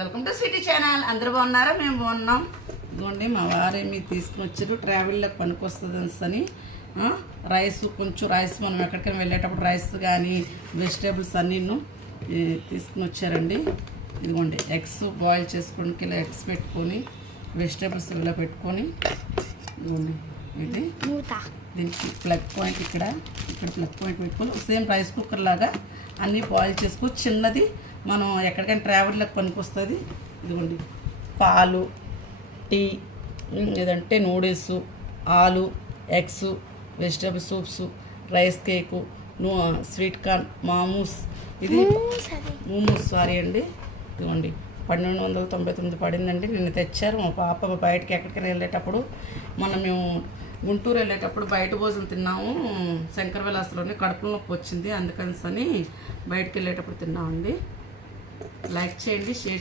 Welcome to city channel. అందరూ బాగున్నారా? మేము బాగున్నాం. ఇదిగోండి మా వారేమి తీసుకుని వచ్చారు, ట్రావెల్లోకి పనికొస్తుంది అని రైస్, కొంచెం రైస్ మనం ఎక్కడికైనా వెళ్ళేటప్పుడు రైస్ కానీ వెజిటేబుల్స్ అన్నీ తీసుకుని వచ్చారండి. ఇదిగోండి ఎగ్స్ బాయిల్ చేసుకోవడానికి ఇలా ఎగ్స్ పెట్టుకొని వెజిటేబుల్స్ ఇలా పెట్టుకొని, ఇదిగోండి ఇది దీనికి ప్లగ్ పాయింట్ ఇక్కడ ప్లగ్ పాయింట్ పెట్టుకొని సేమ్ రైస్ కుక్కర్ లాగా అన్నీ బాయిల్ చేసుకో. చిన్నది మనం ఎక్కడికైనా ట్రావెల్లోకి పనికొస్తుంది. ఇదిగోండి పాలు, టీ, లేదంటే నూడిల్స్, ఆలు, eggs, vegetable soups, rice cake, sweet corn, మామూస్, ఇది మోమోస్ సారీ అండి. ఇదిగోండి 1299 పడిందండి. నిన్న తెచ్చారు మా పాప. బయటకి ఎక్కడికైనా వెళ్ళేటప్పుడు మేము గుంటూరు వెళ్ళేటప్పుడు బయట భోజనం తిన్నాము శంకర్ విలాస్లోనే. కడుపులో నొప్పి వచ్చింది, అందుకని బయటకు వెళ్ళేటప్పుడు తిన్నామండి. లైక్ చేయండి, షేర్